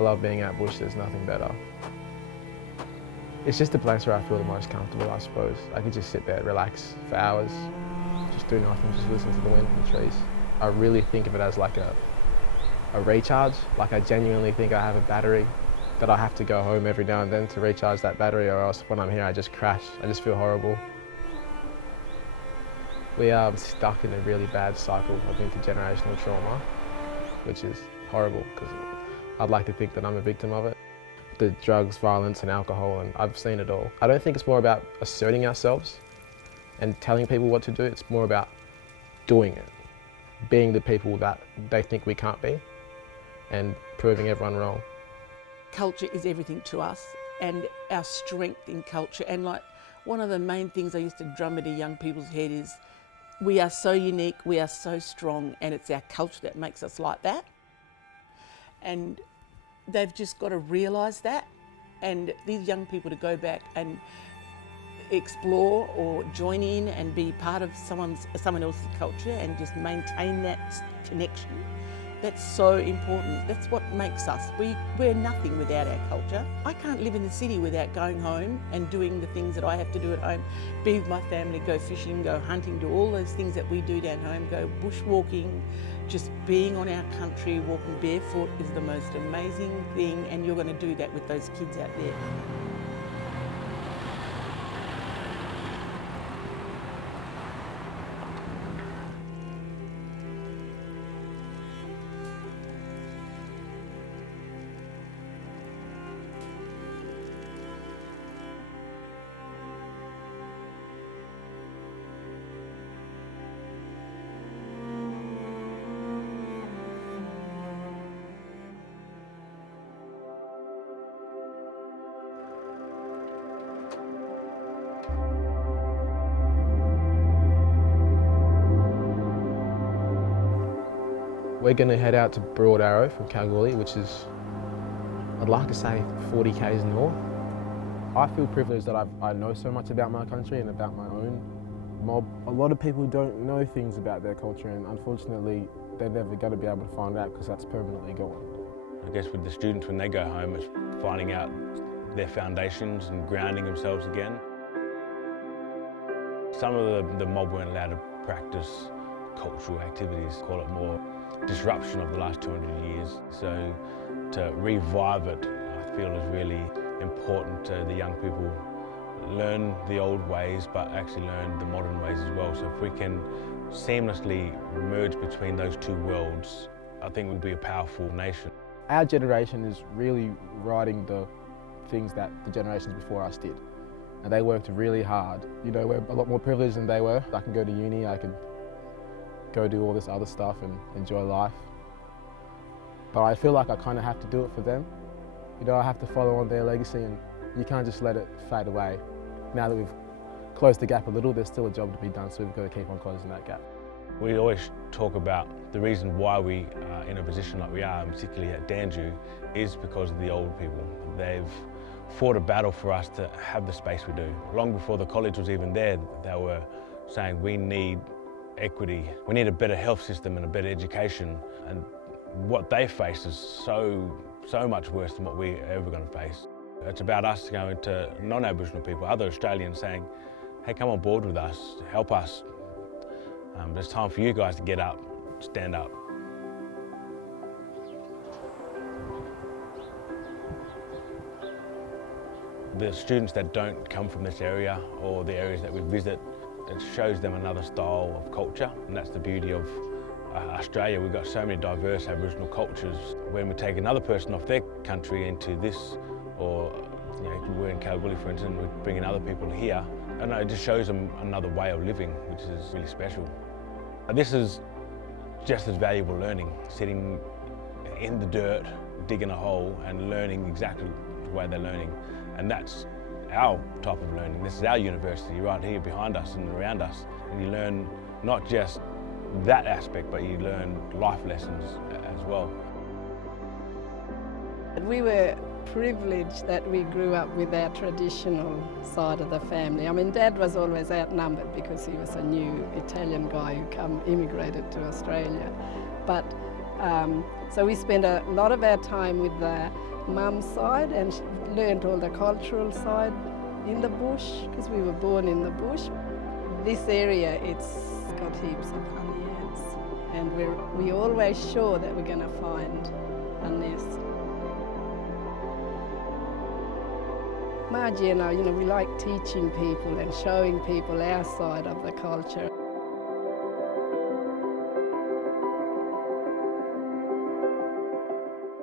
I love being out bush, there's nothing better. It's just the place where I feel the most comfortable, I suppose. I could just sit there, relax for hours, just do nothing, just listen to the wind and the trees. I really think of it as like a recharge. Like I genuinely think I have a battery that I have to go home every now and then to recharge that battery, or else when I'm here I just crash. I just feel horrible. We are stuck in a really bad cycle of intergenerational trauma, which is horrible because I'd like to think that I'm a victim of it. The drugs, violence and alcohol, and I've seen it all. I don't think it's more about asserting ourselves and telling people what to do, it's more about doing it. Being the people that they think we can't be and proving everyone wrong. Culture is everything to us and our strength in culture, and like one of the main things I used to drum into young people's head is we are so unique, we are so strong, and it's our culture that makes us like that. And they've just got to realise that, and these young people to go back and explore or join in and be part of someone else's culture and just maintain that connection. That's so important. That's what makes us. We're nothing without our culture. I can't live in the city without going home and doing the things that I have to do at home. Be with my family, go fishing, go hunting, do all those things that we do down home, go bushwalking. Just being on our country, walking barefoot is the most amazing thing, and you're going to do that with those kids out there. We're going to head out to Broad Arrow from Kalgoorlie, which is, I'd like to say 40 k's north. I feel privileged that I know so much about my country and about my own mob. A lot of people don't know things about their culture, and unfortunately they're never going to be able to find out because that's permanently gone. I guess with the students when they go home, it's finding out their foundations and grounding themselves again. Some of the mob weren't allowed to practice cultural activities, call it more disruption of the last 200 years. So to revive it, I feel is really important to the young people. Learn the old ways, but actually learn the modern ways as well. So if we can seamlessly merge between those two worlds, I think we'd be a powerful nation. Our generation is really writing the things that the generations before us did. And they worked really hard. You know, we're a lot more privileged than they were. I can go to uni, I can go do all this other stuff and enjoy life. But I feel like I kind of have to do it for them. You know, I have to follow on their legacy, and you can't just let it fade away. Now that we've closed the gap a little, there's still a job to be done, so we've got to keep on closing that gap. We always talk about the reason why we are in a position like we are, and particularly at Dandjoo, is because of the old people. They've fought a battle for us to have the space we do. Long before the college was even there, they were saying we need equity, we need a better health system and a better education, and what they face is so much worse than what we're ever going to face. It's about us going to non-Aboriginal people, other Australians, saying, hey, come on board with us, help us. It's time for you guys to get up, stand up. The students that don't come from this area or the areas that we visit, it shows them another style of culture, and that's the beauty of Australia. We've got so many diverse Aboriginal cultures. When we take another person off their country into this, or you know, we're in Kalgoorlie for instance, we're bringing other people here, and it just shows them another way of living, which is really special. This is just as valuable learning, sitting in the dirt, digging a hole and learning exactly the way they're learning. And that's our type of learning. This is our university right here behind us and around us. And you learn not just that aspect, but you learn life lessons as well. We were privileged that we grew up with our traditional side of the family. I mean, Dad was always outnumbered because he was a new Italian guy who immigrated to Australia. But so we spent a lot of our time with the mum's side, and she learned all the cultural side in the bush because we were born in the bush. This area, it's got heaps of honey ants, and we're always sure that we're going to find a nest. Margie and I, we like teaching people and showing people our side of the culture.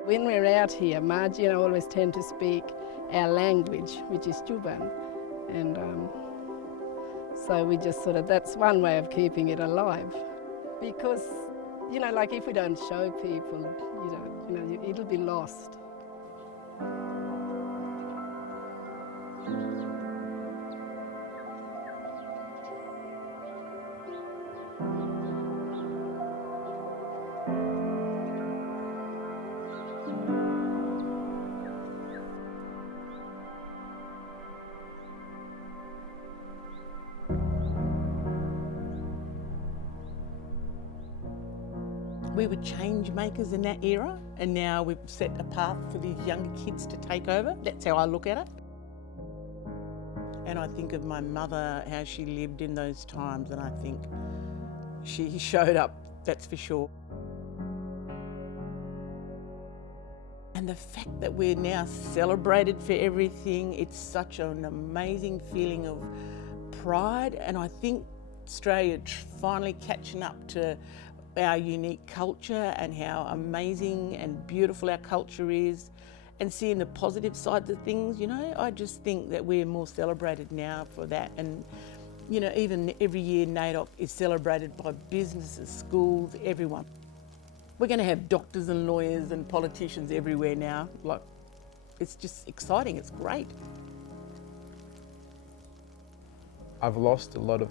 When we're out here, Margie and I always tend to speak our language, which is Juban. And so we just that's one way of keeping it alive. Because, like if we don't show people, it'll be lost. We were change makers in that era, and now we've set a path for these younger kids to take over. That's how I look at it. And I think of my mother, how she lived in those times, and I think she showed up, that's for sure. And the fact that we're now celebrated for everything, it's such an amazing feeling of pride, and I think Australia finally catching up to our unique culture and how amazing and beautiful our culture is, and seeing the positive sides of things, I just think that we're more celebrated now for that. And, even every year NAIDOC is celebrated by businesses, schools, everyone. We're going to have doctors and lawyers and politicians everywhere now. It's just exciting, it's great. I've lost a lot of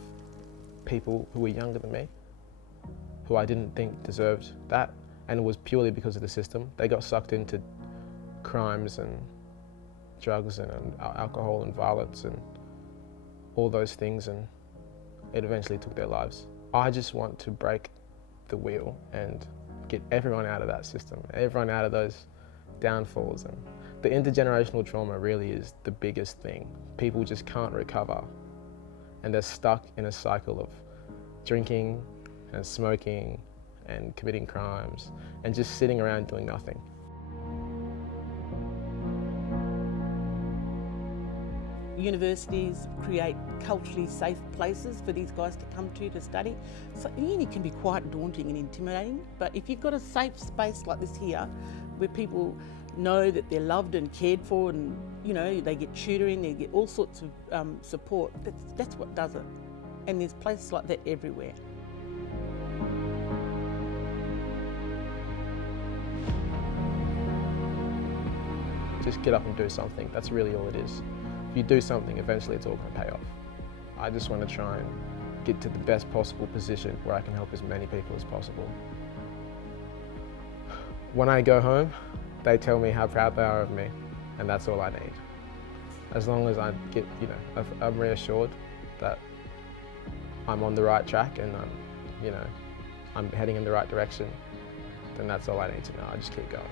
people who were younger than me, who I didn't think deserved that, and it was purely because of the system. They got sucked into crimes and drugs and alcohol and violence and all those things, and it eventually took their lives. I just want to break the wheel and get everyone out of that system, everyone out of those downfalls. And the intergenerational trauma really is the biggest thing. People just can't recover, and they're stuck in a cycle of drinking and smoking and committing crimes and just sitting around doing nothing. Universities create culturally safe places for these guys to come to study. So uni can be quite daunting and intimidating, but if you've got a safe space like this here, where people know that they're loved and cared for, and they get tutoring, they get all sorts of support, that's what does it. And there's places like that everywhere. Just get up and do something. That's really all it is. If you do something, eventually it's all going to pay off. I just want to try and get to the best possible position where I can help as many people as possible. When I go home, they tell me how proud they are of me, and that's all I need. As long as I get, I'm reassured that I'm on the right track and I'm heading in the right direction, then that's all I need to know. I just keep going.